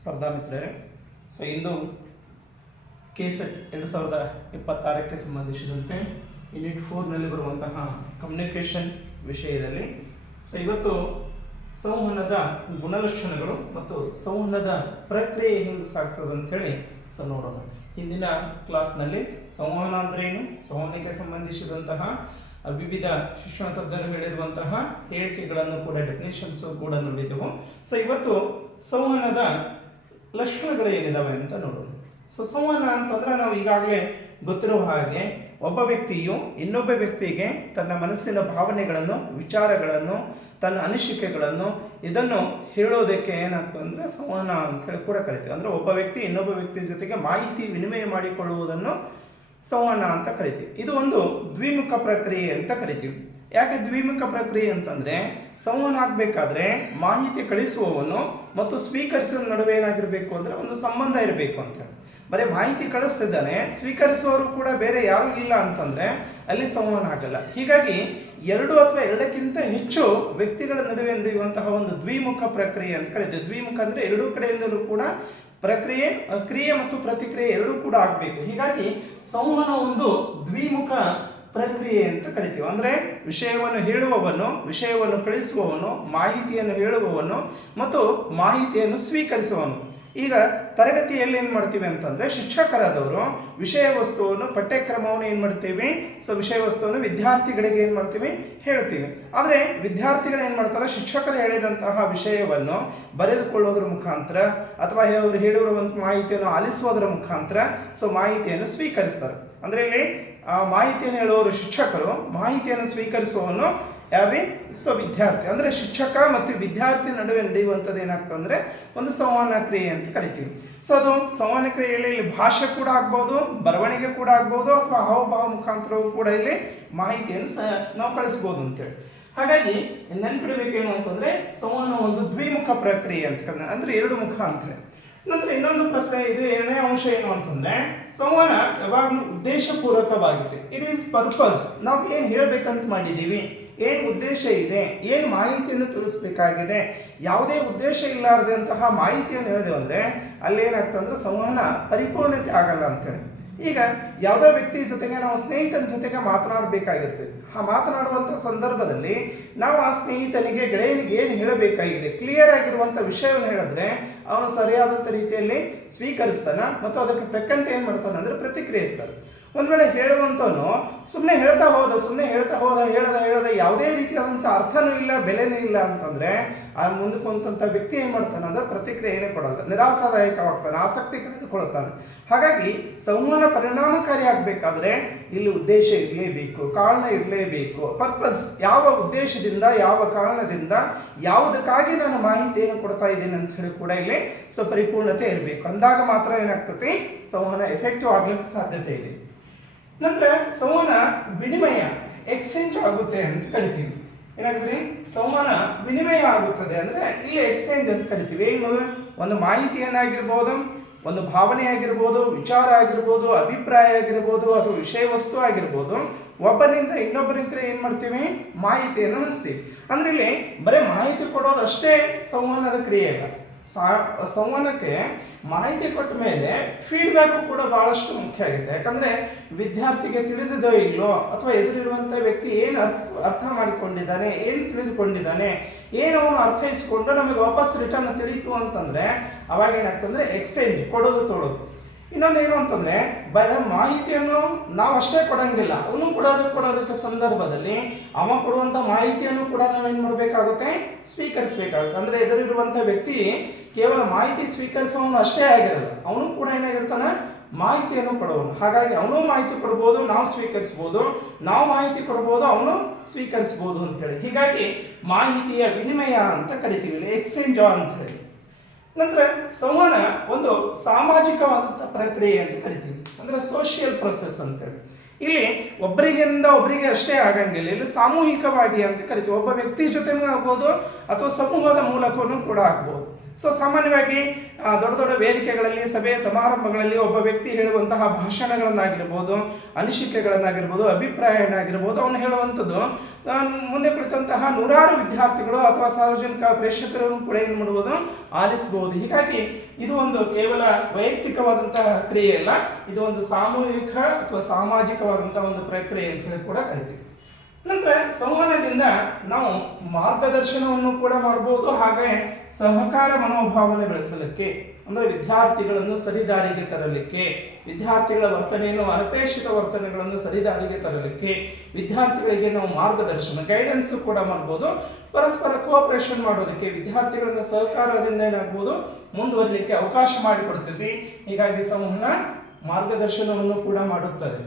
ಸ್ಪರ್ಧಾ ಮಿತ್ರರೇ, ಸೊ ಇಂದು KSET 2026ಕ್ಕೆ ಸಂಬಂಧಿಸಿದಂತೆ ಯೂನಿಟ್ 4ನಲ್ಲಿ ಬರುವಂತಹ ಕಮ್ಯುನಿಕೇಷನ್ ವಿಷಯದಲ್ಲಿ ಸೊ ಇವತ್ತು ಸಂವಹನದ ಗುಣಲಕ್ಷಣಗಳು ಮತ್ತು ಸಂವಹನದ ಪ್ರಕ್ರಿಯೆ ಹೆಂಗೆ ಸಾಗ್ತದೆ ಅಂತೇಳಿ ಸೊ ನೋಡೋಣ. ಹಿಂದಿನ ಕ್ಲಾಸ್ನಲ್ಲಿ ಸಂವಹನ ಅಂದ್ರೆ ಏನು, ಸಂವಹನಕ್ಕೆ ಸಂಬಂಧಿಸಿದಂತಹ ವಿವಿಧ ಶಿಕ್ಷಣ ತಜ್ಞರು ಹೇಳಿರುವಂತಹ ಹೇಳಿಕೆಗಳನ್ನು ಕೂಡ ಡೆಫಿನೇಷನ್ಸ್ ಕೂಡ ನೋಡಿದೆವು. ಸೊ ಇವತ್ತು ಸಂವಹನದ ಲಕ್ಷಣಗಳು ಏನಿದಾವೆ ಅಂತ ನೋಡೋಣ. ಸೊ ಸಂವಹನ ಅಂತಂದ್ರೆ ನಾವು ಈಗಾಗಲೇ ಗೊತ್ತಿರುವ ಹಾಗೆ ಒಬ್ಬ ವ್ಯಕ್ತಿಯು ಇನ್ನೊಬ್ಬ ವ್ಯಕ್ತಿಗೆ ತನ್ನ ಮನಸ್ಸಿನ ಭಾವನೆಗಳನ್ನು, ವಿಚಾರಗಳನ್ನು, ತನ್ನ ಅನಿಸಿಕೆಗಳನ್ನು ಇದನ್ನು ಹೇಳೋದಕ್ಕೆ ಏನಾಗ್ತದೆ ಸಂವಹನ ಅಂತ ಹೇಳಿ ಕೂಡ ಕರಿತೀವಿ. ಅಂದ್ರೆ ಒಬ್ಬ ವ್ಯಕ್ತಿ ಇನ್ನೊಬ್ಬ ವ್ಯಕ್ತಿ ಜೊತೆಗೆ ಮಾಹಿತಿ ವಿನಿಮಯ ಮಾಡಿಕೊಳ್ಳುವುದನ್ನು ಸಂವಹನ ಅಂತ ಕರಿತೀವಿ. ಇದು ಒಂದು ದ್ವಿಮುಖ ಪ್ರಕ್ರಿಯೆ ಅಂತ ಕರಿತೀವಿ. ಯಾಕೆ ದ್ವಿಮುಖ ಪ್ರಕ್ರಿಯೆ ಅಂತಂದ್ರೆ ಸಂವಹನ ಆಗಬೇಕಾದ್ರೆ ಮಾಹಿತಿ ಕಳಿಸುವವನು ಮತ್ತು ಸ್ವೀಕರಿಸುವ ನಡುವೆ ಏನಾಗಿರ್ಬೇಕು ಅಂದ್ರೆ ಒಂದು ಸಂಬಂಧ ಇರಬೇಕು ಅಂತ ಹೇಳಿ. ಬರೀ ಮಾಹಿತಿ ಕಳಿಸ್ತಿದ್ದಾನೆ, ಸ್ವೀಕರಿಸುವವರು ಕೂಡ ಬೇರೆ ಯಾರು ಇಲ್ಲ ಅಂತಂದ್ರೆ ಅಲ್ಲಿ ಸಂವಹನ ಆಗಲ್ಲ. ಹೀಗಾಗಿ ಎರಡು ಅಥವಾ ಎರಡಕ್ಕಿಂತ ಹೆಚ್ಚು ವ್ಯಕ್ತಿಗಳ ನಡುವೆ ನಡೆಯುವಂತಹ ಒಂದು ದ್ವಿಮುಖ ಪ್ರಕ್ರಿಯೆ ಅಂತ ಕರಿತೀವಿ. ದ್ವಿಮುಖ ಅಂದ್ರೆ ಎರಡೂ ಕಡೆಯಿಂದಲೂ ಕೂಡ ಪ್ರಕ್ರಿಯೆ, ಕ್ರಿಯೆ ಮತ್ತು ಪ್ರತಿಕ್ರಿಯೆ ಎರಡೂ ಕೂಡ ಆಗಬೇಕು. ಹೀಗಾಗಿ ಸಂವಹನ ಒಂದು ದ್ವಿಮುಖ ಪ್ರಕ್ರಿಯೆ ಅಂತ ಕರಿತೀವಿ. ಅಂದ್ರೆ ವಿಷಯವನ್ನು ಹೇಳುವವನು, ವಿಷಯವನ್ನು ಕಳಿಸುವವನು, ಮಾಹಿತಿಯನ್ನು ಹೇಳುವವನು ಮತ್ತು ಮಾಹಿತಿಯನ್ನು ಸ್ವೀಕರಿಸುವವನು. ಈಗ ತರಗತಿಯಲ್ಲಿ ಏನು ಮಾಡ್ತೀವಿ ಅಂತಂದ್ರೆ ಶಿಕ್ಷಕರಾದವರು ವಿಷಯ ವಸ್ತುವನ್ನು, ಪಠ್ಯಕ್ರಮವನ್ನು ಏನು ಮಾಡ್ತೀವಿ, ಸೊ ವಿಷಯ ವಸ್ತುವನ್ನು ವಿದ್ಯಾರ್ಥಿಗಳಿಗೆ ಏನು ಮಾಡ್ತೀವಿ, ಹೇಳ್ತೀವಿ. ಆದರೆ ವಿದ್ಯಾರ್ಥಿಗಳು ಏನು ಮಾಡ್ತಾರೆ, ಶಿಕ್ಷಕರು ಹೇಳಿದಂತಹ ವಿಷಯವನ್ನು ಬರೆದುಕೊಳ್ಳೋದ್ರ ಮುಖಾಂತರ ಅಥವಾ ಅವರು ಹೇಳಿರುವಂಥ ಮಾಹಿತಿಯನ್ನು ಆಲಿಸುವುದರ ಮುಖಾಂತರ ಸೊ ಮಾಹಿತಿಯನ್ನು ಸ್ವೀಕರಿಸ್ತಾರೆ. ಅಂದ್ರೆ ಇಲ್ಲಿ ಮಾಹಿತಿಯನ್ನು ಹೇಳುವವರು ಶಿಕ್ಷಕರು, ಮಾಹಿತಿಯನ್ನು ಸ್ವೀಕರಿಸುವವನು ಯಾರೀ, ಸೊ ವಿದ್ಯಾರ್ಥಿ. ಅಂದ್ರೆ ಶಿಕ್ಷಕ ಮತ್ತು ವಿದ್ಯಾರ್ಥಿ ನಡುವೆ ನಡೆಯುವಂಥದ್ದು ಏನಾಗ್ತದೆ ಅಂದ್ರೆ ಒಂದು ಸಂವಹನ ಕ್ರಿಯೆ ಅಂತ ಕರಿತೀವಿ. ಸೊ ಅದು ಸಂವಹನ ಕ್ರಿಯೆಯಲ್ಲಿ ಇಲ್ಲಿ ಭಾಷೆ ಕೂಡ ಆಗ್ಬೋದು, ಬರವಣಿಗೆ ಕೂಡ ಆಗ್ಬೋದು, ಅಥವಾ ಹಾವಭಾವ ಮುಖಾಂತರವೂ ಕೂಡ ಇಲ್ಲಿ ಮಾಹಿತಿಯನ್ನು ನಾವು ಕಳಿಸ್ಬೋದು ಅಂತೇಳಿ. ಹಾಗಾಗಿ ನೆನ್ಪಿಡಬೇಕೇನು ಅಂತಂದ್ರೆ ಸಂವಹನ ಒಂದು ದ್ವಿಮುಖ ಪ್ರಕ್ರಿಯೆ ಅಂತ ಅಂದ್ರೆ ಎರಡು ಮುಖ ಅಂತೇಳಿ. ನಂತರ ಇನ್ನೊಂದು ಪ್ರಶ್ನೆ, ಇದು ಎರಡನೇ ಅಂಶ ಏನು ಅಂತಂದ್ರೆ ಸಂವಹನ ಯಾವಾಗಲೂ ಉದ್ದೇಶಪೂರ್ವಕವಾಗಿದೆ. It is purpose. ನಾವು ಏನು ಹೇಳ್ಬೇಕಂತ ಮಾಡಿದ್ದೀವಿ, ಏನು ಉದ್ದೇಶ ಇದೆ, ಏನು ಮಾಹಿತಿಯನ್ನು ತಿಳಿಸ್ಬೇಕಾಗಿದೆ, ಯಾವುದೇ ಉದ್ದೇಶ ಇಲ್ಲಾರದಂತಹ ಮಾಹಿತಿಯನ್ನು ಹೇಳಿದೆವು ಅಂದ್ರೆ ಅಲ್ಲಿ ಏನಾಗ್ತಂದ್ರೆ ಸಂವಹನ ಪರಿಪೂರ್ಣತೆ ಆಗಲ್ಲ ಅಂತೇಳಿ. ಈಗ ಯಾವುದೋ ವ್ಯಕ್ತಿ ಜೊತೆಗೆ ನಾವು ಸ್ನೇಹಿತನ ಜೊತೆಗೆ ಮಾತನಾಡಬೇಕಾಗಿರ್ತದೆ. ಆ ಮಾತನಾಡುವಂಥ ಸಂದರ್ಭದಲ್ಲಿ ನಾವು ಆ ಸ್ನೇಹಿತನಿಗೆ, ಗೆಳೆಯನಿಗೆ ಏನು ಹೇಳಬೇಕಾಗಿದೆ, ಕ್ಲಿಯರ್ ಆಗಿರುವಂಥ ವಿಷಯವನ್ನು ಹೇಳಿದ್ರೆ ಅವನು ಸರಿಯಾದಂಥ ರೀತಿಯಲ್ಲಿ ಸ್ವೀಕರಿಸ್ತಾನೆ ಮತ್ತು ಅದಕ್ಕೆ ತಕ್ಕಂತೆ ಏನು ಮಾಡ್ತಾನೆ ಅಂದರೆ ಪ್ರತಿಕ್ರಿಯಿಸ್ತಾನೆ. ಒಂದ್ ವೇಳೆ ಹೇಳುವಂಥವನು ಸುಮ್ಮನೆ ಹೇಳ್ತಾ ಹೋದ ಹೇಳದ ಯಾವುದೇ ರೀತಿಯಾದಂಥ ಅರ್ಥನೂ ಇಲ್ಲ, ಬೆಲೆನೂ ಇಲ್ಲ ಅಂತಂದ್ರೆ ಆ ಮುಂದಕ್ಕೆ ಕುಂತಂಥ ವ್ಯಕ್ತಿ ಏನು ಮಾಡ್ತಾನೆ ಅಂದ್ರೆ ಪ್ರತಿಕ್ರಿಯೆ ಏನೇ ಕೊಡಲ್ಲ, ನಿರಾಶಾದಾಯಕವಾಗ್ತಾನೆ, ಆಸಕ್ತಿ ಕಳೆದುಕೊಳ್ಳುತ್ತಾನೆ. ಹಾಗಾಗಿ ಸಂವಹನ ಪರಿಣಾಮಕಾರಿ ಆಗಬೇಕಾದ್ರೆ ಇಲ್ಲಿ ಉದ್ದೇಶ ಇರಲೇಬೇಕು, ಕಾರಣ ಇರಲೇಬೇಕು. ಪರ್ಪಸ್, ಯಾವ ಉದ್ದೇಶದಿಂದ, ಯಾವ ಕಾರಣದಿಂದ, ಯಾವುದಕ್ಕಾಗಿ ನಾನು ಮಾಹಿತಿಯನ್ನು ಕೊಡ್ತಾ ಇದ್ದೀನಿ ಅಂತ ಹೇಳಿ ಕೂಡ ಇಲ್ಲಿ ಸೊ ಪರಿಪೂರ್ಣತೆ ಇರಬೇಕು. ಅಂದಾಗ ಮಾತ್ರ ಏನಾಗ್ತದೆ ಸಂವಹನ ಎಫೆಕ್ಟಿವ್ ಆಗ್ಲಿಕ್ಕೆ ಸಾಧ್ಯತೆ ಇದೆ. ನಂತರ ಸಂವಹನ ವಿನಿಮಯ, ಎಕ್ಸ್ಚೇಂಜ್ ಆಗುತ್ತೆ ಅಂತ ಕರಿತೀವಿ. ಏನಾಗ್ತದೆ, ಸಂವಹನ ವಿನಿಮಯ ಆಗುತ್ತದೆ ಅಂದ್ರೆ ಇಲ್ಲಿ ಎಕ್ಸ್ಚೇಂಜ್ ಅಂತ ಕರಿತೀವಿ. ಒಂದು ಮಾಹಿತಿಯನ್ನಾಗಿರ್ಬೋದು, ಒಂದು ಭಾವನೆ ಆಗಿರ್ಬೋದು, ವಿಚಾರ ಆಗಿರ್ಬೋದು, ಅಭಿಪ್ರಾಯ ಆಗಿರ್ಬೋದು, ಅಥವಾ ವಿಷಯ ವಸ್ತು ಆಗಿರ್ಬೋದು, ಒಬ್ಬನಿಂದ ಇನ್ನೊಬ್ಬರಿಗೆ ಏನು ಮಾಡ್ತೀವಿ, ಮಾಹಿತಿಯನ್ನು ಹಂಚ್ತೀವಿ. ಅಂದ್ರೆ ಇಲ್ಲಿ ಬರೀ ಮಾಹಿತಿ ಕೊಡೋದು ಅಷ್ಟೇ ಸಂವಹನದ ಕ್ರಿಯೆ ಇಲ್ಲ. ಸಂವಹನಕ್ಕೆ ಮಾಹಿತಿ ಕೊಟ್ಟ ಮೇಲೆ ಫೀಡ್ಬ್ಯಾಕ್ ಕೂಡ ಬಹಳಷ್ಟು ಮುಖ್ಯ ಆಗುತ್ತೆ. ಯಾಕಂದ್ರೆ ವಿದ್ಯಾರ್ಥಿಗೆ ತಿಳಿದಿದೋ ಇಲ್ಲೋ, ಅಥವಾ ಎದುರಿರುವಂಥ ವ್ಯಕ್ತಿ ಏನು ಅರ್ಥ ಮಾಡಿಕೊಂಡಿದ್ದಾನೆ, ಏನು ತಿಳಿದುಕೊಂಡಿದ್ದಾನೆ, ಏನು ಅವನು ಅರ್ಥೈಸಿಕೊಂಡು ನಮಗೆ ವಾಪಸ್ ರಿಟರ್ನ್ ತಿಳಿಯಿತು ಅಂತಂದ್ರೆ ಅವಾಗ ಏನಾಗ್ತಂದ್ರೆ ಎಕ್ಸ್ಚೇಂಜ್, ಕೊಡೋದು ತೊಳೋದು. ಇನ್ನೊಂದು ಏನು ಅಂತಂದ್ರೆ ಬರೀ ಮಾಹಿತಿಯನ್ನು ನಾವು ಅಷ್ಟೇ ಕೊಡಂಗಿಲ್ಲ, ಅವನು ಕೊಡೋದಕ್ಕೆ ಸಂದರ್ಭದಲ್ಲಿ ಅವ ಕೊಡುವಂತ ಮಾಹಿತಿಯನ್ನು ಕೂಡ ನಾವೇನ್ ಮಾಡಬೇಕಾಗುತ್ತೆ, ಸ್ವೀಕರಿಸಬೇಕಾಗುತ್ತೆ. ಅಂದ್ರೆ ಎದುರಿರುವಂತ ವ್ಯಕ್ತಿ ಕೇವಲ ಮಾಹಿತಿ ಸ್ವೀಕರಿಸುವವನು ಅಷ್ಟೇ ಆಗಿರಲ್ಲ, ಅವನು ಕೂಡ ಏನಾಗಿರ್ತಾನ ಮಾಹಿತಿಯನ್ನು ಕೊಡುವನು. ಹಾಗಾಗಿ ಅವನು ಮಾಹಿತಿ ಕೊಡ್ಬೋದು, ನಾವು ಸ್ವೀಕರಿಸಬಹುದು, ನಾವು ಮಾಹಿತಿ ಕೊಡ್ಬೋದು, ಅವನು ಸ್ವೀಕರಿಸಬಹುದು ಅಂತೇಳಿ. ಹೀಗಾಗಿ ಮಾಹಿತಿಯ ವಿನಿಮಯ ಅಂತ ಕರಿತೀವಿ, ಎಕ್ಸ್ಚೇಂಜ್ ಅಂತ ಹೇಳಿ. ನಂತರ ಸಂವಹನ ಒಂದು ಸಾಮಾಜಿಕವಾದಂಥ ಪ್ರಕ್ರಿಯೆ ಅಂತ ಕರಿತೀವಿ, ಅಂದ್ರೆ ಸೋಷಿಯಲ್ ಪ್ರೊಸೆಸ್ ಅಂತೇಳಿ. ಇಲ್ಲಿ ಒಬ್ಬರಿಗಿಂದ ಒಬ್ಬರಿಗೆ ಅಷ್ಟೇ ಆಗಂಗಿಲ್ಲ, ಇಲ್ಲಿ ಸಾಮೂಹಿಕವಾಗಿ ಅಂತ ಕರಿತೀವಿ. ಒಬ್ಬ ವ್ಯಕ್ತಿ ಜೊತೆನೂ ಆಗ್ಬೋದು ಅಥವಾ ಸಮೂಹದ ಮೂಲಕನೂ ಕೂಡ ಆಗ್ಬೋದು. ಸೊ ಸಾಮಾನ್ಯವಾಗಿ ದೊಡ್ಡ ದೊಡ್ಡ ವೇದಿಕೆಗಳಲ್ಲಿ, ಸಭೆ ಸಮಾರಂಭಗಳಲ್ಲಿ ಒಬ್ಬ ವ್ಯಕ್ತಿ ಹೇಳುವಂತಹ ಭಾಷಣಗಳನ್ನಾಗಿರ್ಬೋದು, ಅನಿಸಿಕೆಗಳನ್ನಾಗಿರ್ಬೋದು, ಅಭಿಪ್ರಾಯನಾಗಿರ್ಬೋದು, ಅವನು ಹೇಳುವಂಥದ್ದು ಮುಂದೆ ಕುಳಿತಂತಹ ನೂರಾರು ವಿದ್ಯಾರ್ಥಿಗಳು ಅಥವಾ ಸಾರ್ವಜನಿಕ ಪ್ರೇಕ್ಷಕರನ್ನು ಕೂಡ ಏನು ಮಾಡಬಹುದು, ಆಲಿಸಬಹುದು. ಹೀಗಾಗಿ ಇದು ಒಂದು ಕೇವಲ ವೈಯಕ್ತಿಕವಾದಂತಹ ಕ್ರಿಯೆ ಅಲ್ಲ, ಇದು ಒಂದು ಸಾಮೂಹಿಕ ಅಥವಾ ಸಾಮಾಜಿಕವಾದಂತಹ ಒಂದು ಪ್ರಕ್ರಿಯೆ ಅಂತ ಹೇಳಿ ಕೂಡ ಕರಿತೀವಿ. ನಂತರ ಸಂವಹನದಿಂದ ನಾವು ಮಾರ್ಗದರ್ಶನವನ್ನು ಕೂಡ ಮಾಡಬಹುದು, ಹಾಗೆ ಸಹಕಾರ ಮನೋಭಾವನೆ ಬೆಳೆಸಲಿಕ್ಕೆ, ಅಂದರೆ ವಿದ್ಯಾರ್ಥಿಗಳನ್ನು ಸರಿದಾರಿಗೆ ತರಲಿಕ್ಕೆ, ವಿದ್ಯಾರ್ಥಿಗಳ ವರ್ತನೆಯನ್ನು ಅನಪೇಕ್ಷಿತ ವರ್ತನೆಗಳನ್ನು ಸರಿದಾರಿಗೆ ತರಲಿಕ್ಕೆ ವಿದ್ಯಾರ್ಥಿಗಳಿಗೆ ನಾವು ಮಾರ್ಗದರ್ಶನ ಗೈಡೆನ್ಸ್ ಕೂಡ ಮಾಡ್ಬೋದು. ಪರಸ್ಪರ ಕೋಆಪರೇಷನ್ ಮಾಡೋದಕ್ಕೆ ವಿದ್ಯಾರ್ಥಿಗಳ ಸಹಕಾರದಿಂದ ಏನಾಗ್ಬೋದು ಮುಂದುವರಿಲಿಕ್ಕೆ ಅವಕಾಶ ಮಾಡಿಕೊಡ್ತೈತಿ. ಹೀಗಾಗಿ ಸಂವಹನ ಮಾರ್ಗದರ್ಶನವನ್ನು ಕೂಡ ಮಾಡುತ್ತದೆ.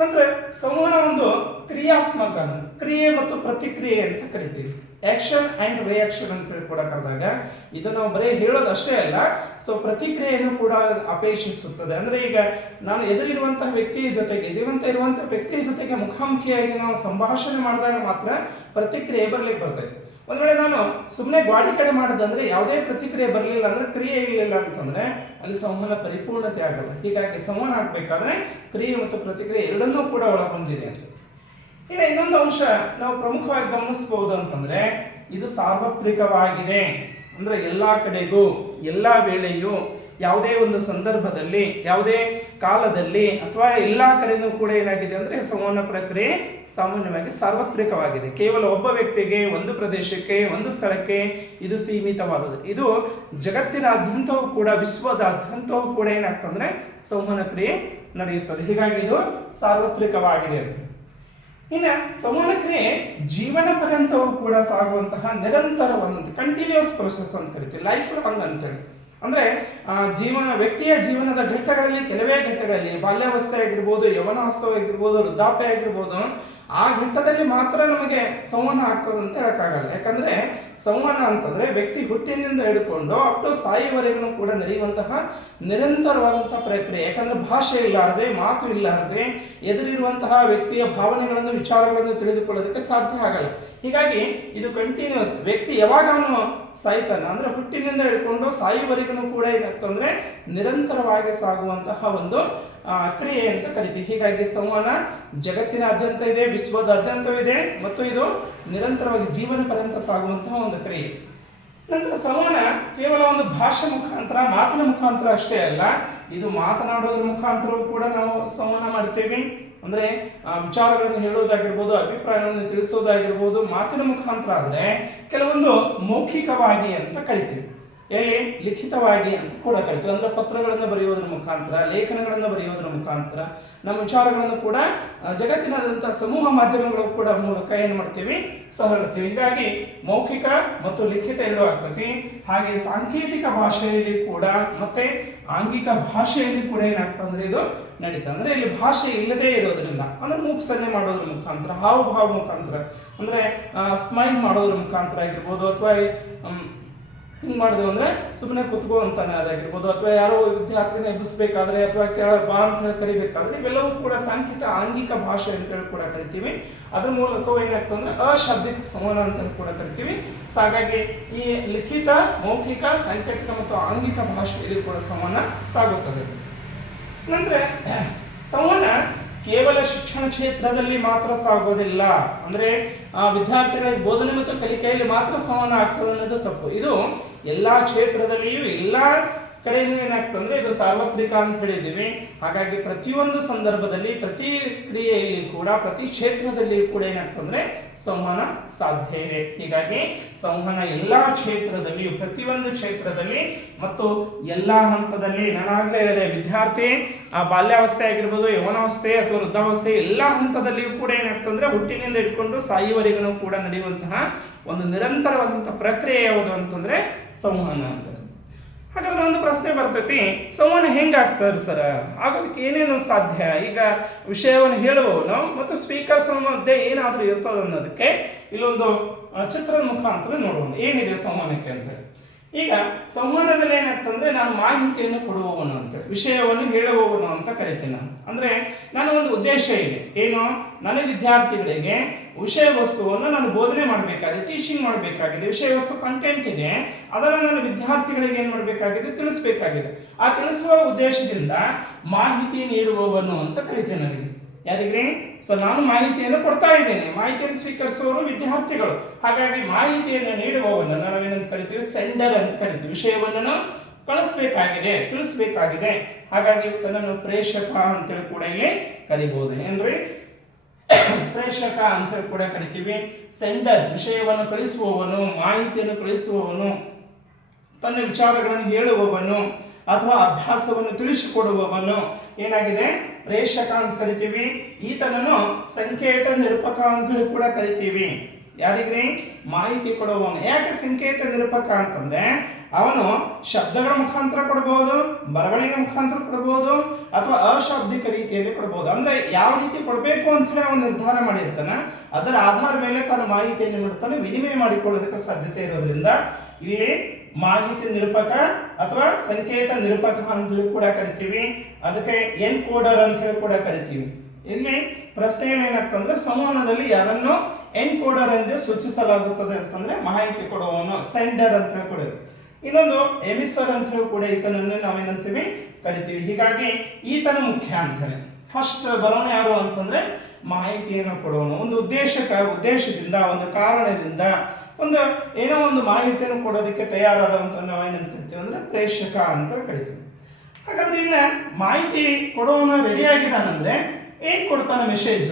ನಂತರ ಸಂವಹನ ಒಂದು ಕ್ರಿಯಾತ್ಮಕ, ಕ್ರಿಯೆ ಮತ್ತು ಪ್ರತಿಕ್ರಿಯೆ ಅಂತ ಕರಿತೀವಿ. ಆಕ್ಷನ್ ಅಂಡ್ ರಿಯಾಕ್ಷನ್ ಅಂತ ಹೇಳಿ ಕೂಡ ಕರೆದಾಗ ಇದು ನಾವು ಬರೀ ಹೇಳೋದಷ್ಟೇ ಅಲ್ಲ, ಸೊ ಪ್ರತಿಕ್ರಿಯೆಯನ್ನು ಕೂಡ ಅಪೇಕ್ಷಿಸುತ್ತದೆ. ಅಂದ್ರೆ ಈಗ ನಾನು ಎದುರಿರುವಂತಹ ವ್ಯಕ್ತಿಯ ಜೊತೆಗೆ, ಜೀವಂತ ಇರುವಂತಹ ವ್ಯಕ್ತಿಯ ಜೊತೆಗೆ ಮುಖಾಮುಖಿಯಾಗಿ ನಾವು ಸಂಭಾಷಣೆ ಮಾಡಿದಾಗ ಮಾತ್ರ ಪ್ರತಿಕ್ರಿಯೆ ಬರ್ಲಿಕ್ಕೆ ಬರ್ತದೆ. ಒಂದ್ ವೇಳೆ ನಾನು ಸುಮ್ಮನೆ ಗಾಡಿ ಕಡೆ ಮಾಡಿದಂದ್ರೆ ಯಾವುದೇ ಪ್ರತಿಕ್ರಿಯೆ ಬರಲಿಲ್ಲ ಅಂದ್ರೆ, ಕ್ರಿಯೆ ಇರಲಿಲ್ಲ ಅಂತಂದ್ರೆ ಅಲ್ಲಿ ಸಂವಹನ ಪರಿಪೂರ್ಣತೆ ಆಗಲ್ಲ. ಹೀಗಾಗಿ ಸಂವಹನ ಆಗ್ಬೇಕಾದ್ರೆ ಕ್ರಿಯೆ ಮತ್ತು ಪ್ರತಿಕ್ರಿಯೆ ಎರಡನ್ನೂ ಕೂಡ ಒಳಗೊಂಡಿದೆ ಅಂತ. ಇನ್ನು ಇನ್ನೊಂದು ಅಂಶ ನಾವು ಪ್ರಮುಖವಾಗಿ ಗಮನಿಸಬಹುದು ಅಂತಂದ್ರೆ, ಇದು ಸಾರ್ವತ್ರಿಕವಾಗಿದೆ. ಅಂದ್ರೆ ಎಲ್ಲಾ ಕಡೆಗೂ, ಎಲ್ಲಾ ವೇಳೆಯೂ, ಯಾವುದೇ ಒಂದು ಸಂದರ್ಭದಲ್ಲಿ, ಯಾವುದೇ ಕಾಲದಲ್ಲಿ ಅಥವಾ ಎಲ್ಲಾ ಕಡೆನೂ ಕೂಡ ಏನಾಗಿದೆ ಅಂದ್ರೆ ಸಂವಹನ ಪ್ರಕ್ರಿಯೆ ಸಾಮಾನ್ಯವಾಗಿ ಸಾರ್ವತ್ರಿಕವಾಗಿದೆ. ಕೇವಲ ಒಬ್ಬ ವ್ಯಕ್ತಿಗೆ, ಒಂದು ಪ್ರದೇಶಕ್ಕೆ, ಒಂದು ಸ್ಥಳಕ್ಕೆ ಇದು ಸೀಮಿತವಾದದ್ದು. ಇದು ಜಗತ್ತಿನಾದ್ಯಂತವೂ ಕೂಡ, ವಿಶ್ವದಾದ್ಯಂತವೂ ಕೂಡ ಏನಾಗ್ತಂದ್ರೆ ಸಂವಹನ ಕ್ರಿಯೆ ನಡೆಯುತ್ತದೆ. ಹೀಗಾಗಿ ಇದು ಸಾರ್ವತ್ರಿಕವಾಗಿದೆ ಅಂತ. ಇನ್ನು ಸಂವಹನ ಕ್ರಿಯೆ ಜೀವನ ಪರ್ಯಂತವೂ ಕೂಡ ಸಾಗುವಂತಹ ನಿರಂತರವಾದಂಥ ಕಂಟಿನ್ಯೂಸ್ ಪ್ರೊಸೆಸ್ ಅಂತ ಕರಿತೀವಿ, ಲೈಫ್ ಲಾಂಗ್ ಅಂತೇಳಿ. ಅಂದ್ರೆ ವ್ಯಕ್ತಿಯ ಜೀವನದ ಘಟ್ಟಗಳಲ್ಲಿ, ಕೆಲವೇ ಘಟ್ಟಗಳಲ್ಲಿ, ಬಾಲ್ಯಾವಸ್ಥೆ ಆಗಿರ್ಬೋದು, ಯೌವನಾವಸ್ಥೆ ಆಗಿರ್ಬೋದು, ವೃದ್ಧಾಪ್ಯ ಆಗಿರ್ಬೋದು, ಆ ಘಟ್ಟದಲ್ಲಿ ಮಾತ್ರ ನಮಗೆ ಸಂವಹನ ಆಗ್ತದೆ ಅಂತ ಹೇಳಕ್ಕಾಗಲ್ಲ. ಯಾಕಂದ್ರೆ ಸಂವಹನ ಅಂತಂದ್ರೆ ವ್ಯಕ್ತಿ ಹುಟ್ಟಿನಿಂದ ಹಿಡ್ಕೊಂಡು ಅಪ್ ಟು ಸಾಯುವವರೆಗೂ ಕೂಡ ನಡೆಯುವಂತಹ ನಿರಂತರವಾದಂತಹ ಪ್ರಕ್ರಿಯೆ. ಯಾಕಂದ್ರೆ ಭಾಷೆ ಇಲ್ಲಾರದೆ, ಮಾತು ಇಲ್ಲಾರದೆ ಎದುರಿರುವಂತಹ ವ್ಯಕ್ತಿಯ ಭಾವನೆಗಳನ್ನು, ವಿಚಾರಗಳನ್ನು ತಿಳಿದುಕೊಳ್ಳೋದಕ್ಕೆ ಸಾಧ್ಯ ಆಗಲ್ಲ. ಹೀಗಾಗಿ ಇದು ಕಂಟಿನ್ಯೂಸ್. ವ್ಯಕ್ತಿ ಯಾವಾಗ ಅವನು ಸಾಯ್ತಾನ ಅಂದ್ರೆ ಹುಟ್ಟಿನಿಂದ ಹಿಡ್ಕೊಂಡು ಸಾಯುವವರೆಗೂ ಕೂಡ ಏನಾಗ್ತಂದ್ರೆ ನಿರಂತರವಾಗಿ ಸಾಗುವಂತಹ ಒಂದು ಕ್ರಿಯೆ ಅಂತ ಕರಿತೀವಿ. ಹೀಗಾಗಿ ಸಂವಹನ ಜಗತ್ತಿನಾದ್ಯಂತ ಇದೆ, ವಿಶ್ವದಾದ್ಯಂತವಿದೆ ಮತ್ತು ಇದು ನಿರಂತರವಾಗಿ ಜೀವನ ಪರ್ಯಂತ ಸಾಗುವಂತಹ ಒಂದು ಕ್ರಿಯೆ. ನಂತರ ಸಂವಹನ ಕೇವಲ ಒಂದು ಭಾಷೆ ಮುಖಾಂತರ, ಮಾತಿನ ಮುಖಾಂತರ ಅಷ್ಟೇ ಅಲ್ಲ, ಇದು ಮಾತನಾಡೋದ್ರ ಮುಖಾಂತರವೂ ಕೂಡ ನಾವು ಸಂವಹನ ಮಾಡ್ತೇವೆ. ಅಂದ್ರೆ ವಿಚಾರಗಳನ್ನು ಹೇಳೋದಾಗಿರ್ಬೋದು, ಅಭಿಪ್ರಾಯಗಳನ್ನು ತಿಳಿಸೋದಾಗಿರ್ಬೋದು ಮಾತಿನ ಮುಖಾಂತರ. ಆದ್ರೆ ಕೆಲವೊಂದು ಮೌಖಿಕವಾಗಿ ಅಂತ ಕರಿತೀವಿ, ಎಲ್ಲಿ ಲಿಖಿತವಾಗಿ ಅಂತ ಕೂಡ ಕರಿತೀವಿ. ಅಂದ್ರೆ ಪತ್ರಗಳನ್ನು ಬರೆಯೋದ್ರ ಮುಖಾಂತರ, ಲೇಖನಗಳನ್ನು ಬರೆಯೋದ್ರ ಮುಖಾಂತರ ನಮ್ಮ ವಿಚಾರಗಳನ್ನು ಕೂಡ ಜಗತ್ತಿನಾದಂಥ ಸಮೂಹ ಮಾಧ್ಯಮಗಳು ಕೂಡ ಮೂಲಕ ಏನು ಮಾಡ್ತೀವಿ, ಸಹರ್ತೀವಿ. ಹೀಗಾಗಿ ಮೌಖಿಕ ಮತ್ತು ಲಿಖಿತ ಎರಡೂ ಆಗ್ತತಿ. ಹಾಗೆ ಸಾಂಕೇತಿಕ ಭಾಷೆಯಲ್ಲಿ ಕೂಡ ಮತ್ತೆ ಆಂಗಿಕ ಭಾಷೆಯಲ್ಲಿ ಕೂಡ ಏನಾಗ್ತಂದ್ರೆ ಇದು ನಡೀತಾ. ಅಂದ್ರೆ ಇಲ್ಲಿ ಭಾಷೆ ಇಲ್ಲದೆ ಇರೋದ್ರಿಂದ, ಅಂದ್ರೆ ಮೂಕ್ ಸನ್ನೆ ಮಾಡೋದ್ರ ಮುಖಾಂತರ, ಹಾವಭಾವ ಮುಖಾಂತರ, ಅಂದ್ರೆ ಸ್ಮೈಲ್ ಮಾಡೋದ್ರ ಮುಖಾಂತರ ಆಗಿರ್ಬೋದು, ಅಥವಾ ಹಿಂಗೆ ಮಾಡಿದೆವು ಅಂದರೆ ಸುಮ್ಮನೆ ಕುತ್ಕೋ ಅಂತಾನೆ ಅದಾಗಿರ್ಬೋದು, ಅಥವಾ ಯಾರೋ ವಿದ್ಯಾರ್ಥಿನ ಎಬ್ಬಿಸ್ಬೇಕಾದ್ರೆ ಅಥವಾ ಬಾ ಅಂತ ಹೇಳಿ ಕರಿಬೇಕಾದ್ರೆ, ಇವೆಲ್ಲವೂ ಕೂಡ ಸಾಂಕೇತಿಕ ಆಂಗಿಕ ಭಾಷೆ ಅಂತೇಳಿ ಕೂಡ ಕರಿತೀವಿ. ಅದ್ರ ಮೂಲಕ ಏನಾಗ್ತದೆ ಅಂದ್ರೆ ಅಶಾಬ್ದಿಕ ಸಂವಹನ ಅಂತೇಳಿ ಕೂಡ ಕರಿತೀವಿ. ಸೊ ಹಾಗಾಗಿ ಈ ಲಿಖಿತ, ಮೌಖಿಕ, ಸಾಂಕೇತಿಕ ಮತ್ತು ಆಂಗಿಕ ಭಾಷೆಯಲ್ಲಿ ಕೂಡ ಸಂವಹನ ಸಾಗುತ್ತದೆ. ನಂತರ ಸಂವಹನ ಕೇವಲ ಶಿಕ್ಷಣ ಕ್ಷೇತ್ರದಲ್ಲಿ ಮಾತ್ರ ಸಾಗೋದಿಲ್ಲ. ಅಂದ್ರೆ ವಿದ್ಯಾರ್ಥಿಗಳಿಗೆ ಬೋಧನೆ ಮತ್ತು ಕಲಿಕೆಯಲ್ಲಿ ಮಾತ್ರ ಸಂವಹನ ಆಗ್ತದೆ ಅನ್ನೋದು ತಪ್ಪು. ಇದು ಎಲ್ಲಾ ಕ್ಷೇತ್ರದಲ್ಲಿಯೂ, ಎಲ್ಲಾ ಕಡೆಯೂ ಏನಾಗ್ತಂದ್ರೆ ಇದು ಸಾರ್ವತ್ರಿಕ ಅಂತ ಹೇಳಿದ್ದೀವಿ. ಹಾಗಾಗಿ ಪ್ರತಿಯೊಂದು ಸಂದರ್ಭದಲ್ಲಿ, ಪ್ರತಿ ಕ್ರಿಯೆಯಲ್ಲಿ ಕೂಡ, ಪ್ರತಿ ಕ್ಷೇತ್ರದಲ್ಲಿ ಕೂಡ ಏನಾಗ್ತಂದ್ರೆ ಸಂವಹನ ಸಾಧ್ಯ ಇದೆ. ಹೀಗಾಗಿ ಸಂವಹನ ಎಲ್ಲಾ ಕ್ಷೇತ್ರದಲ್ಲಿಯೂ, ಪ್ರತಿಯೊಂದು ಕ್ಷೇತ್ರದಲ್ಲಿ ಮತ್ತು ಎಲ್ಲಾ ಹಂತದಲ್ಲಿ, ನಾನಾಗಲೇ ಹೇಳಿದೆ, ವಿದ್ಯಾರ್ಥಿ ಬಾಲ್ಯಾವಸ್ಥೆ ಆಗಿರ್ಬೋದು, ಯೌವನಾವಸ್ಥೆ ಅಥವಾ ವೃದ್ಧಾವಸ್ಥೆ ಎಲ್ಲಾ ಹಂತದಲ್ಲಿಯೂ ಕೂಡ ಏನಾಗ್ತಂದ್ರೆ ಹುಟ್ಟಿನಿಂದ ಹಿಡ್ಕೊಂಡು ಸಾಯುವವರೆಗೂ ಕೂಡ ನಡೆಯುವಂತಹ ಒಂದು ನಿರಂತರವಾದಂತಹ ಪ್ರಕ್ರಿಯೆ ಯಾವುದು ಅಂತಂದ್ರೆ ಸಂವಹನ ಅಂತ. ಹಾಗಾದ್ರೆ ಒಂದು ಪ್ರಶ್ನೆ ಬರ್ತೈತಿ, ಸಂವಹನ ಹೆಂಗಾಗ್ತದೆ ಸರ್, ಆಗೋದಕ್ಕೆ ಏನೇನು ಸಾಧ್ಯ? ಈಗ ವಿಷಯವನ್ನು ಹೇಳುವವನು ಮತ್ತು ಸ್ವೀಕರಿಸುವ ಮಧ್ಯೆ ಏನಾದರೂ ಇರ್ತದೆ ಅನ್ನೋದಕ್ಕೆ ಇಲ್ಲೊಂದು ಚಿತ್ರದ ಮುಖಾಂತರ ನೋಡೋಣ ಏನಿದೆ ಸಂವಹನಕ್ಕೆ ಅಂತ. ಈಗ ಸಂವಹನದಲ್ಲಿ ಏನಾಗ್ತಂದ್ರೆ ನಾನು ಮಾಹಿತಿಯನ್ನು ಕೊಡುವವನು ಅಂತೇಳಿ, ವಿಷಯವನ್ನು ಹೇಳುವವನು ಅಂತ ಕರಿತೀನಿ ನಾನು. ಅಂದ್ರೆ ನನ್ನ ಒಂದು ಉದ್ದೇಶ ಇದೆ, ಏನು, ನನ್ನ ವಿದ್ಯಾರ್ಥಿಗಳಿಗೆ ವಿಷಯ ವಸ್ತುವನ್ನು ನಾನು ಬೋಧನೆ ಮಾಡಬೇಕಾಗಿದೆ, ಟೀಚಿಂಗ್ ಮಾಡಬೇಕಾಗಿದೆ. ವಿಷಯ ವಸ್ತು ಕಂಟೆಂಟ್ ಇದೆ, ಅದನ್ನು ನನ್ನ ವಿದ್ಯಾರ್ಥಿಗಳಿಗೆ ಏನು ಮಾಡಬೇಕಾಗಿದೆ, ತಿಳಿಸಬೇಕಾಗಿದೆ. ಆ ತಿಳಿಸುವ ಉದ್ದೇಶದಿಂದ ಮಾಹಿತಿ ನೀಡುವವನು ಅಂತ ಕರಿತೇನೆ ನನಗೆ. ಯಾರಿಗೆ? ಸೊ ನಾನು ಮಾಹಿತಿಯನ್ನು ಕೊಡ್ತಾ ಇದ್ದೇನೆ, ಮಾಹಿತಿಯನ್ನು ಸ್ವೀಕರಿಸುವವರು ವಿದ್ಯಾರ್ಥಿಗಳು. ಹಾಗಾಗಿ ಮಾಹಿತಿಯನ್ನು ನೀಡುವವನ್ನ ನಾವೇನಂತ ಕರಿತೀವಿ, ಸೆಂಡರ್ ಅಂತ ಕರಿತೀವಿ. ವಿಷಯವನ್ನು ಕಳಿಸ್ಬೇಕಾಗಿದೆ, ತಿಳಿಸ್ಬೇಕಾಗಿದೆ. ಹಾಗಾಗಿ ಇವತ್ತನ್ನು ಪ್ರೇಷಕ ಅಂತೇಳಿ ಕೂಡ ಇಲ್ಲಿ ಕರಿಬಹುದು. ಏನ್ರಿ, ಪ್ರೇಷಕ ಅಂತೇಳಿ ಕೂಡ ಕರಿತೀವಿ. ಸೆಂಡರ್ ವಿಷಯವನ್ನು ಕಳಿಸುವವನು, ಮಾಹಿತಿಯನ್ನು ಕಳಿಸುವವನು, ತನ್ನ ವಿಚಾರಗಳನ್ನು ಹೇಳುವವನು ಅಥವಾ ಅಭ್ಯಾಸವನ್ನು ತಿಳಿಸಿಕೊಡುವವನು ಏನಾಗಿದೆ ಪ್ರೇಷಕ ಅಂತ ಕರಿತೀವಿ. ಈತನನ್ನು ಸಂಕೇತ ನಿರೂಪಕ ಅಂತೇಳಿ ಕೂಡ ಕರಿತೀವಿ. ಯಾರಿಗ್ರಿ, ಮಾಹಿತಿ ಕೊಡುವವನು. ಯಾಕೆ ಸಂಕೇತ ನಿರೂಪಕ ಅಂತಂದ್ರೆ ಅವನು ಶಬ್ದಗಳ ಮುಖಾಂತರ ಕೊಡಬಹುದು, ಬರವಣಿಗೆ ಮುಖಾಂತರ ಕೊಡಬಹುದು ಅಥವಾ ಅಶಾಬ್ದಿಕ ರೀತಿಯಲ್ಲಿ ಕೊಡಬಹುದು. ಅಂದ್ರೆ ಯಾವ ರೀತಿ ಕೊಡಬೇಕು ಅಂತ ಹೇಳಿ ಅವನು ನಿರ್ಧಾರ ಮಾಡಿರ್ತಾನೆ. ಅದರ ಆಧಾರ ಮೇಲೆ ತನ್ನ ಮಾಹಿತಿಯನ್ನು ಮಾಡ್ತಾನೆ, ವಿನಿಮಯ ಮಾಡಿಕೊಳ್ಳೋದಕ್ಕೆ ಸಾಧ್ಯತೆ ಇರೋದ್ರಿಂದ ಇಲ್ಲಿ ಮಾಹಿತಿ ನಿರೂಪಕ ಅಥವಾ ಸಂಕೇತ ನಿರೂಪಕ ಅಂತೇಳಿ ಕೂಡ ಕರಿತೀವಿ. ಅದಕ್ಕೆ ಎನ್ ಕೋಡರ್ ಅಂತ ಹೇಳಿ ಕೂಡ ಕರಿತೀವಿ. ಇಲ್ಲಿ ಪ್ರಶ್ನೆ ಏನಾಗ್ತಂದ್ರೆ ಸಂವಹನದಲ್ಲಿ ಯಾರನ್ನು ಎನ್ ಕೋಡರ್ ಎಂದು ಸೂಚಿಸಲಾಗುತ್ತದೆ ಅಂತಂದ್ರೆ ಮಾಹಿತಿ ಕೊಡುವವನು ಸೆಂಡರ್ ಅಂತ ಹೇಳಿ ಕೊಡೋದು. ಇನ್ನೊಂದು ಎಮಿಸರ್ ಅಂತ ಹೇಳಿ ಕೂಡ ಈತನನ್ನು ನಾವೇನಂತೀವಿ ಕರಿತೀವಿ. ಹೀಗಾಗಿ ಈತನ ಮುಖ್ಯ ಅಂತ ಹೇಳಿ ಫಸ್ಟ್ ಬರೋನು ಯಾರು ಅಂತಂದ್ರೆ ಮಾಹಿತಿಯನ್ನು ಕೊಡುವವನು. ಒಂದು ಉದ್ದೇಶದಿಂದ, ಒಂದು ಕಾರಣದಿಂದ ಒಂದು ಏನೋ ಒಂದು ಮಾಹಿತಿಯನ್ನು ಕೊಡೋದಕ್ಕೆ ತಯಾರಾದಂತ ನಾವೇನಂತ ಕರಿತೀವಿ ಅಂದ್ರೆ ಪ್ರೇಷಕ ಅಂತ ಕರಿತೀವಿ. ಹಾಗಾದ್ರೆ ಇನ್ನ ಮಾಹಿತಿ ಕೊಡುವವನು ರೆಡಿ ಆಗಿದ್ದಾನಂದ್ರೆ ಏನ್ ಕೊಡ್ತಾನೆ ಮೆಸೇಜ್,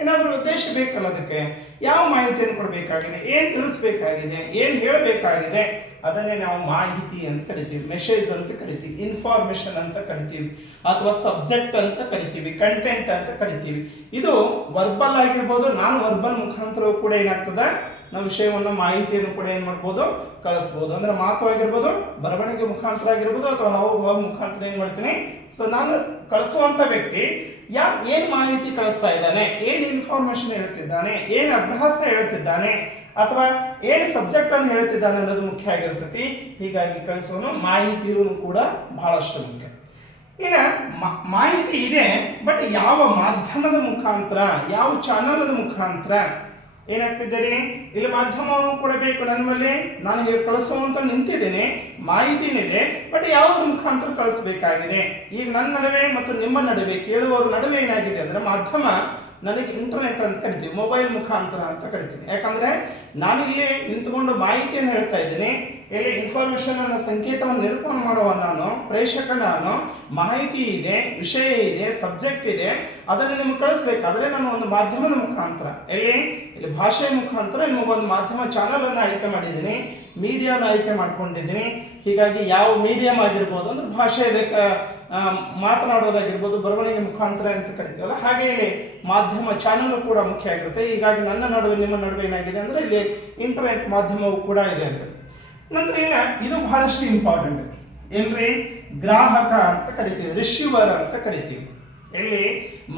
ಏನಾದ್ರೂ ಉದ್ದೇಶ ಬೇಕಲ್ಲ ಅದಕ್ಕೆ. ಯಾವ ಮಾಹಿತಿಯನ್ನು ಕೊಡಬೇಕಾಗಿದೆ, ಏನ್ ತಿಳಿಸ್ಬೇಕಾಗಿದೆ, ಏನ್ ಹೇಳಬೇಕಾಗಿದೆ, ಅದನ್ನೇ ನಾವು ಮಾಹಿತಿ ಅಂತ ಕರಿತೀವಿ, ಮೆಸೇಜ್ ಅಂತ ಕರಿತೀವಿ, ಇನ್ಫಾರ್ಮೇಶನ್ ಅಂತ ಕರಿತೀವಿ ಅಥವಾ ಸಬ್ಜೆಕ್ಟ್ ಅಂತ ಕರಿತೀವಿ, ಕಂಟೆಂಟ್ ಅಂತ ಕರಿತೀವಿ. ಇದು ವರ್ಬಲ್ ಆಗಿರ್ಬೋದು, ನಾನ್ ವರ್ಬಲ್ ಮುಖಾಂತರ ಕೂಡ ಏನಾಗ್ತದೆ ನಾವು ವಿಷಯವನ್ನು ಮಾಹಿತಿಯನ್ನು ಕೂಡ ಏನ್ ಮಾಡ್ಬೋದು ಕಳಿಸ್ಬೋದು. ಅಂದ್ರೆ ಮಾತು ಆಗಿರ್ಬೋದು, ಬರವಣಿಗೆ ಮುಖಾಂತರ ಆಗಿರ್ಬೋದು ಅಥವಾ ಹಾವಭಾವ ಮುಖಾಂತರ ಏನ್ ಮಾಡ್ತೀನಿ. ಸೊ ನಾನು ಕಳಿಸುವಂತ ವ್ಯಕ್ತಿ ಏನ್ ಮಾಹಿತಿ ಕಳಿಸ್ತಾ ಇದ್ದಾನೆ, ಏನ್ ಇನ್ಫಾರ್ಮೇಶನ್ ಹೇಳ್ತಿದ್ದಾನೆ, ಏನ್ ಅಭ್ಯಾಸ ಹೇಳ್ತಿದ್ದಾನೆ ಅಥವಾ ಏನ್ ಸಬ್ಜೆಕ್ಟ್ ಅನ್ನು ಹೇಳ್ತಿದ್ದಾನೆ ಅನ್ನೋದು ಮುಖ್ಯ ಆಗಿರ್ತೈತಿ. ಹೀಗಾಗಿ ಕಳಿಸೋನು ಮಾಹಿತಿಯೂ ಕೂಡ ಬಹಳಷ್ಟು ಮುಖ್ಯ. ಇನ್ನ ಮಾಹಿತಿ ಇದೆ, ಬಟ್ ಯಾವ ಮಾಧ್ಯಮದ ಮುಖಾಂತರ, ಯಾವ ಚಾನಲ್ ಮುಖಾಂತರ ಏನಾಗ್ತಿದ್ದೀರಿ, ಇಲ್ಲಿ ಮಾಧ್ಯಮವನ್ನು ಕೊಡಬೇಕು. ನನ್ನ ಮೇಲೆ ನಾನು ಹೇಗೆ ಕಳಿಸುವಂತ ನಿಂತಿದ್ದೇನೆ, ಮಾಹಿತಿನಿದೆ, ಬಟ್ ಯಾವುದ್ರ ಮುಖಾಂತರ ಕಳಿಸ್ಬೇಕಾಗಿದೆ. ಈಗ ನನ್ನ ನಡುವೆ ಮತ್ತು ನಿಮ್ಮ ನಡುವೆ, ಕೇಳುವವರ ನಡುವೆ ಏನಾಗಿದೆ ಅಂದ್ರೆ ಮಾಧ್ಯಮ ನನಗೆ ಇಂಟರ್ನೆಟ್ ಅಂತ ಕರಿತೀವಿ, ಮೊಬೈಲ್ ಮುಖಾಂತರ ಅಂತ ಕರಿತೀನಿ. ಯಾಕಂದ್ರೆ ನಾನಿಲ್ಲಿ ನಿಂತುಕೊಂಡು ಮಾಹಿತಿಯನ್ನು ಹೇಳ್ತಾ ಇದ್ದೀನಿ. ಇಲ್ಲಿ ಇನ್ಫಾರ್ಮೇಶನ್ ಅನ್ನ ಸಂಕೇತವನ್ನು ನಿರೂಪಣೆ ಮಾಡುವ ನಾನು, ಪ್ರೇಷಕ ನಾನು. ಮಾಹಿತಿ ಇದೆ, ವಿಷಯ ಇದೆ, ಸಬ್ಜೆಕ್ಟ್ ಇದೆ, ಅದನ್ನು ನಿಮ್ಗೆ ಕಳಿಸ್ಬೇಕಾದ್ರೆ ನಾನು ಒಂದು ಮಾಧ್ಯಮದ ಮುಖಾಂತರ, ಇಲ್ಲಿ ಭಾಷೆಯ ಮುಖಾಂತರ ನಿಮಗೊಂದು ಮಾಧ್ಯಮ ಚಾನಲ್ ಅನ್ನು ಆಯ್ಕೆ ಮಾಡಿದ್ದೀನಿ, ಮೀಡಿಯಾನ ಆಯ್ಕೆ ಮಾಡ್ಕೊಂಡಿದ್ದೀನಿ. ಹೀಗಾಗಿ ಯಾವ ಮೀಡಿಯಂ ಆಗಿರ್ಬೋದು ಅಂದ್ರೆ ಭಾಷೆ ಮಾತನಾಡೋದಾಗಿರ್ಬೋದು, ಬರವಣಿಗೆ ಮುಖಾಂತರ ಅಂತ ಕರಿತೀವಲ್ಲ, ಹಾಗೆ ಇಲ್ಲಿ ಮಾಧ್ಯಮ ಚಾನಲ್ ಕೂಡ ಮುಖ್ಯ ಆಗಿರುತ್ತೆ. ಹೀಗಾಗಿ ನನ್ನ ನಡುವೆ ನಿಮ್ಮ ನಡುವೆ ಏನಾಗಿದೆ ಅಂದ್ರೆ ಇಲ್ಲಿ ಇಂಟರ್ನೆಟ್ ಮಾಧ್ಯಮವು ಕೂಡ ಇದೆ ಅಂತ. ನಂತರ ಇದು ಬಹಳಷ್ಟು ಇಂಪಾರ್ಟೆಂಟ್. ಏನ್ರಿ, ಗ್ರಾಹಕ ಅಂತ ಕರಿತೀವಿ, ರಿಸೀವರ್ ಅಂತ ಕರಿತೀವಿ. ಇಲ್ಲಿ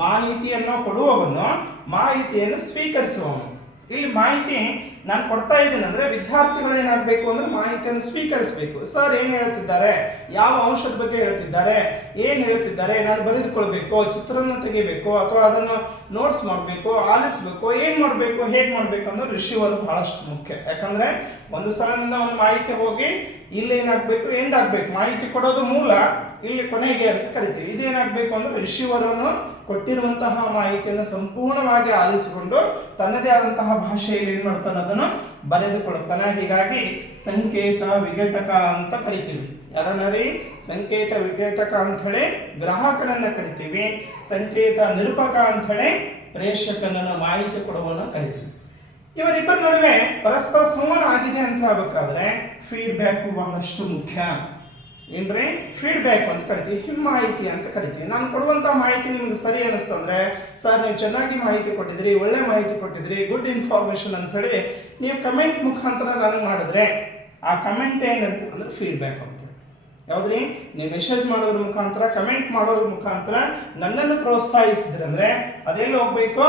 ಮಾಹಿತಿಯನ್ನು ಕೊಡುವವನು, ಮಾಹಿತಿಯನ್ನು ಸ್ವೀಕರಿಸುವವನು. ಇಲ್ಲಿ ಮಾಹಿತಿ ನಾನು ಕೊಡ್ತಾ ಇದ್ದೇನೆ ಅಂದ್ರೆ ವಿದ್ಯಾರ್ಥಿಗಳು ಏನಾಗಬೇಕು ಅಂದ್ರೆ ಮಾಹಿತಿಯನ್ನು ಸ್ವೀಕರಿಸಬೇಕು. ಸರ್ ಏನ್ ಹೇಳ್ತಿದ್ದಾರೆ, ಯಾವ ಅಂಶದ ಬಗ್ಗೆ ಹೇಳ್ತಿದ್ದಾರೆ, ಏನ್ ಹೇಳ್ತಿದ್ದಾರೆ, ನಾನು ಬರೆದುಕೊಳ್ಬೇಕು, ಚಿತ್ರವನ್ನು ತೆಗಿಬೇಕು ಅಥವಾ ಅದನ್ನು ನೋಟ್ಸ್ ಮಾಡಬೇಕು, ಆಲಿಸಬೇಕು, ಏನ್ ಮಾಡಬೇಕು, ಹೇಗೆ ಮಾಡಬೇಕು ಅನ್ನೋ ರಿಸೀವರ್ ಬಹಳಷ್ಟು ಮುಖ್ಯ. ಯಾಕಂದ್ರೆ ಒಂದು ಸ್ಥಳದಿಂದ ಒಂದು ಮಾಹಿತಿ ಹೋಗಿ ಇಲ್ಲಿ ಏನಾಗಬೇಕು, ಎಂಡ್ ಆಗ್ಬೇಕು. ಮಾಹಿತಿ ಕೊಡೋದು ಮೂಲ, ಇಲ್ಲಿ ಕೊನೆಗೆ ಅಂತ ಕರಿತೀವಿ. ಇದೇನಾಗಬೇಕು ಅಂದ್ರೆ ರಿಸೀವರ್ ಅನ್ನು ಕೊಟ್ಟಿರುವಂತಹ ಮಾಹಿತಿಯನ್ನು ಸಂಪೂರ್ಣವಾಗಿ ಆಲಿಸಿಕೊಂಡು ತನ್ನದೇ ಆದಂತಹ ಭಾಷೆಯಲ್ಲಿ ಏನ್ ಮಾಡ್ತಾನೆ ಅದನ್ನು ಬರೆದುಕೊಳ್ತಾನೆ. ಹೀಗಾಗಿ ಸಂಕೇತ ವಿಘಟಕ ಅಂತ ಕರಿತೀವಿ. ಯಾರನ್ನರಿ, ಸಂಕೇತ ವಿಘಟಕ ಅಂತ ಹೇಳಿ ಗ್ರಾಹಕನನ್ನ ಕರಿತೀವಿ, ಸಂಕೇತ ನಿರೂಪಕ ಅಂತ ಹೇಳಿ ಪ್ರೇಷಕನನ್ನ, ಮಾಹಿತಿ ಕೊಡುವವನ್ನ ಕರಿತೀವಿ. ಇವರಿಬ್ಬರ ನಡುವೆ ಪರಸ್ಪರ ಸಂವಹನ ಆಗಿದೆ ಅಂತ ಹೇಳ್ಬೇಕಾದ್ರೆ ಫೀಡ್ಬ್ಯಾಕ್ ಬಹಳಷ್ಟು ಮುಖ್ಯ. ಏನ್ರಿ, ಫೀಡ್ಬ್ಯಾಕ್ ಅಂತ ಕರಿತೀವಿ, ಮಾಹಿತಿ ಅಂತ ಕರಿತೀವಿ. ನಾನು ಕೊಡುವಂತ ಮಾಹಿತಿ ನಿಮ್ಗೆ ಸರಿ ಅನಿಸ್ತು ಅಂದ್ರೆ, ಸರ್ ನೀವು ಚೆನ್ನಾಗಿ ಮಾಹಿತಿ ಕೊಟ್ಟಿದ್ರಿ, ಒಳ್ಳೆ ಮಾಹಿತಿ ಕೊಟ್ಟಿದ್ರಿ, ಗುಡ್ ಇನ್ಫಾರ್ಮೇಶನ್ ಅಂತ ಹೇಳಿ ನೀವು ಕಮೆಂಟ್ ಮುಖಾಂತರ ನನಗೆ ಮಾಡಿದ್ರೆ ಆ ಕಮೆಂಟ್ ಏನಂತ ಅಂದ್ರೆ ಫೀಡ್ಬ್ಯಾಕ್ ಅಂತ. ಯಾವ್ದ್ರಿ, ನೀವು ಮೆಸೇಜ್ ಮಾಡೋದ್ರ ಮುಖಾಂತರ, ಕಮೆಂಟ್ ಮಾಡೋದ್ರ ಮುಖಾಂತರ ನನ್ನನ್ನು ಪ್ರೋತ್ಸಾಹಿಸಿದ್ರೆ ಅಂದ್ರೆ ಅದೆಲ್ಲ ಹೋಗ್ಬೇಕು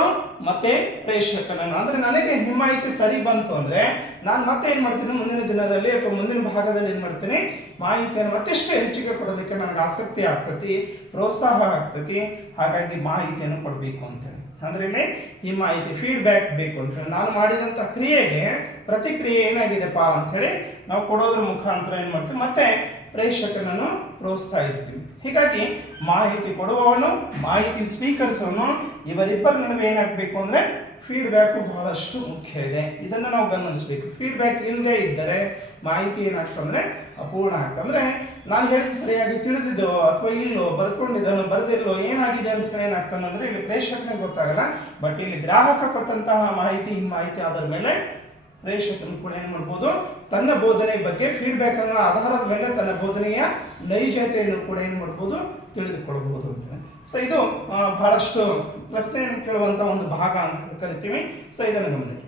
ಮತ್ತೆ ಪ್ರೇಷಕನನ್ನು. ಅಂದ್ರೆ ನನಗೆ ನಿಮ್ಮ ಮಾಹಿತಿ ಸರಿ ಬಂತು ಅಂದ್ರೆ ನಾನು ಮತ್ತೆ ಏನ್ ಮಾಡ್ತೀನಿ, ಮುಂದಿನ ದಿನದಲ್ಲಿ ಅಥವಾ ಮುಂದಿನ ಭಾಗದಲ್ಲಿ ಏನ್ ಮಾಡ್ತೀನಿ, ಮಾಹಿತಿಯನ್ನು ಮತ್ತಷ್ಟು ಹೆಚ್ಚಿಗೆ ಕೊಡೋದಕ್ಕೆ ನನಗೆ ಆಸಕ್ತಿ ಆಗ್ತತಿ, ಪ್ರೋತ್ಸಾಹ ಆಗ್ತತಿ. ಹಾಗಾಗಿ ಮಾಹಿತಿಯನ್ನು ಕೊಡಬೇಕು ಅಂತೇಳಿ ಅಂದ್ರೆ ಈ ಮಾಹಿತಿ ಫೀಡ್ಬ್ಯಾಕ್ ಬೇಕು ಅಂತ ಹೇಳಿ ನಾನು ಮಾಡಿದಂಥ ಕ್ರಿಯೆಗೆ ಪ್ರತಿಕ್ರಿಯೆ ಏನಾಗಿದೆಪ್ಪ ಅಂತ ಹೇಳಿ ನಾವು ಕೊಡೋದ್ರ ಮುಖಾಂತರ ಏನ್ ಮಾಡ್ತೀವಿ, ಮತ್ತೆ ಪ್ರೇಕ್ಷಕನನ್ನು ಪ್ರೋತ್ಸಾಹಿಸ್ತೀವಿ. ಹೀಗಾಗಿ ಮಾಹಿತಿ ಕೊಡುವವನು ಮಾಹಿತಿ ಸ್ವೀಕರಿಸುವವನು ಇವರಿಬ್ಬರ ನಡುವೆ ಏನಾಗಬೇಕು ಅಂದರೆ ಫೀಡ್ಬ್ಯಾಕು ಬಹಳಷ್ಟು ಮುಖ್ಯ ಇದೆ. ಇದನ್ನು ನಾವು ಗಮನಿಸಬೇಕು. ಫೀಡ್ಬ್ಯಾಕ್ ಇಲ್ಲದೆ ಇದ್ದರೆ ಮಾಹಿತಿ ಏನಾಗ್ತದೆ ಅಂದರೆ ಅಪೂರ್ಣ ಆಗ್ತದೆ. ಅಂದರೆ ನಾನು ಹೇಳಿದ ಸರಿಯಾಗಿ ತಿಳಿದಿದ್ದೋ ಅಥವಾ ಇಲ್ಲೋ, ಬರ್ಕೊಂಡಿದ್ದನೋ ಬರೆದಿಲ್ಲೋ, ಏನಾಗಿದೆ ಅಂತ ಹೇಳಿ ಏನಾಗ್ತಾನೆ ಅಂದರೆ ಇಲ್ಲಿ ಪ್ರೇಕ್ಷಕನಿಗೆ ಗೊತ್ತಾಗಲ್ಲ. ಬಟ್ ಇಲ್ಲಿ ಗ್ರಾಹಕ ಕೊಟ್ಟಂತಹ ಮಾಹಿತಿ ಈ ಮಾಹಿತಿ ಆಧಾರ ಮೇಲೆ ಪ್ರೇಕ್ಷಕನು ಕೂಡ ಏನು ಮಾಡ್ಬೋದು, ತನ್ನ ಬೋಧನೆ ಬಗ್ಗೆ ಫೀಡ್ಬ್ಯಾಕ್ ಅನ್ನ ಆಧಾರದ ಮೇಲೆ ತನ್ನ ಬೋಧನೆಯ ನೈಜತೆಯನ್ನು ಕೂಡ ಏನು ಮಾಡ್ಬೋದು, ತಿಳಿದುಕೊಳ್ಬಹುದು ಅಂತ. ಸೊ ಇದು ಬಹಳಷ್ಟು ಪ್ರಶ್ನೆಯನ್ನು ಕೇಳುವಂಥ ಒಂದು ಭಾಗ ಅಂತ ಕರಿತೀವಿ. ಸೊ ಇದನ್ನು ಗಮನಿಸಿ.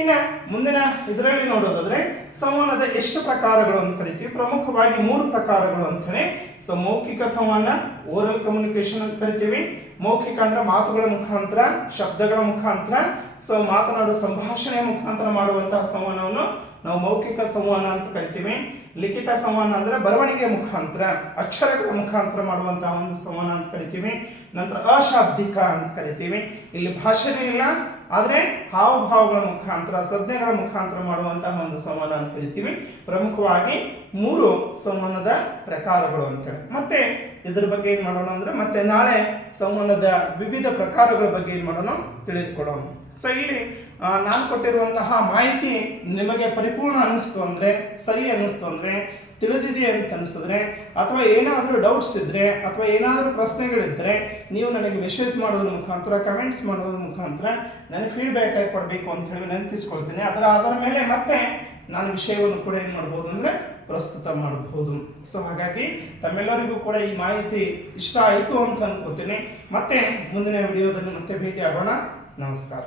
ಇನ್ನು ಮುಂದಿನ ಇದರಲ್ಲಿ ನೋಡೋದಾದ್ರೆ ಸಂವಹನದ ಎಷ್ಟು ಪ್ರಕಾರಗಳು ಅಂತ ಕರಿತೀವಿ. ಪ್ರಮುಖವಾಗಿ 3 ಪ್ರಕಾರಗಳು ಅಂತೇಳಿ. ಸೊ ಮೌಖಿಕ ಸಂವಹನ, ಓರಲ್ ಕಮ್ಯುನಿಕೇಶನ್ ಅಂತ ಕರಿತೀವಿ. ಮೌಖಿಕ ಅಂದ್ರೆ ಮಾತುಗಳ ಮುಖಾಂತರ, ಶಬ್ದಗಳ ಮುಖಾಂತರ, ಸೊ ಮಾತನಾಡುವ ಸಂಭಾಷಣೆಯ ಮುಖಾಂತರ ಮಾಡುವಂತಹ ಸಂವಹನವನ್ನು ನಾವು ಮೌಖಿಕ ಸಂವಹನ ಅಂತ ಕರಿತೀವಿ. ಲಿಖಿತ ಸಂವಹನ ಅಂದ್ರೆ ಬರವಣಿಗೆ ಮುಖಾಂತರ, ಅಕ್ಷರಗಳ ಮುಖಾಂತರ ಮಾಡುವಂತಹ ಒಂದು ಸಂವಹನ ಅಂತ ಕರಿತೀವಿ. ನಂತರ ಅಶಾಬ್ದಿಕ ಅಂತ ಕರಿತೀವಿ. ಇಲ್ಲಿ ಭಾಷೆನೇ ಇಲ್ಲ, ಆದರೆ ಹಾವಭಾವಗಳ ಮುಖಾಂತರ, ಸಂಜ್ಞೆಗಳ ಮುಖಾಂತರ ಮಾಡುವಂತಹ ಒಂದು ಸಂವಹನ ಅಂತ ಕರಿತೀವಿ. ಪ್ರಮುಖವಾಗಿ 3 ಸಂವಹನದ ಪ್ರಕಾರಗಳು ಅಂತೇಳಿ. ಮತ್ತೆ ಇದರ ಬಗ್ಗೆ ಏನು ಮಾಡೋಣ ಅಂದ್ರೆ ಮತ್ತೆ ನಾಳೆ ಸಂವಹನದ ವಿವಿಧ ಪ್ರಕಾರಗಳ ಬಗ್ಗೆ ಏನು ಮಾಡೋಣ, ತಿಳಿದುಕೊಳ್ಳೋಣ. ಸೊ ಇಲ್ಲಿ ನಾನು ಕೊಟ್ಟಿರುವಂತಹ ಮಾಹಿತಿ ನಿಮಗೆ ಪರಿಪೂರ್ಣ ಅನ್ನಿಸ್ತು ಅಂದರೆ, ಸರಿ ಅನ್ನಿಸ್ತು ಅಂದರೆ, ತಿಳಿದಿದೆ ಅಂತ ಅನಿಸಿದ್ರೆ, ಅಥವಾ ಏನಾದರೂ ಡೌಟ್ಸ್ ಇದ್ದರೆ, ಅಥವಾ ಏನಾದರೂ ಪ್ರಶ್ನೆಗಳಿದ್ದರೆ ನೀವು ನನಗೆ ಮೆಸೇಜ್ ಮಾಡೋದ್ರ ಮುಖಾಂತರ, ಕಮೆಂಟ್ಸ್ ಮಾಡೋದ್ರ ಮುಖಾಂತರ ನನಗೆ ಫೀಡ್ಬ್ಯಾಕ್ ಆಗಿ ಕೊಡಬೇಕು ಅಂತ ಹೇಳಿ ನೆನಪಿಸ್ಕೊಳ್ತೀನಿ. ಅದರ ಮೇಲೆ ಮತ್ತೆ ನಾನು ವಿಷಯವನ್ನು ಕೂಡ ಏನು ಮಾಡ್ಬೋದು ಅಂದರೆ ಪ್ರಸ್ತುತ ಮಾಡಬಹುದು. ಸೊ ಹಾಗಾಗಿ ತಮ್ಮೆಲ್ಲರಿಗೂ ಕೂಡ ಈ ಮಾಹಿತಿ ಇಷ್ಟ ಆಯಿತು ಅಂತ ಅನ್ಕೋತೀನಿ. ಮತ್ತೆ ಮುಂದಿನ ವಿಡಿಯೋದಲ್ಲಿ ಮತ್ತೆ ಭೇಟಿ ಆಗೋಣ. ನಮಸ್ಕಾರ.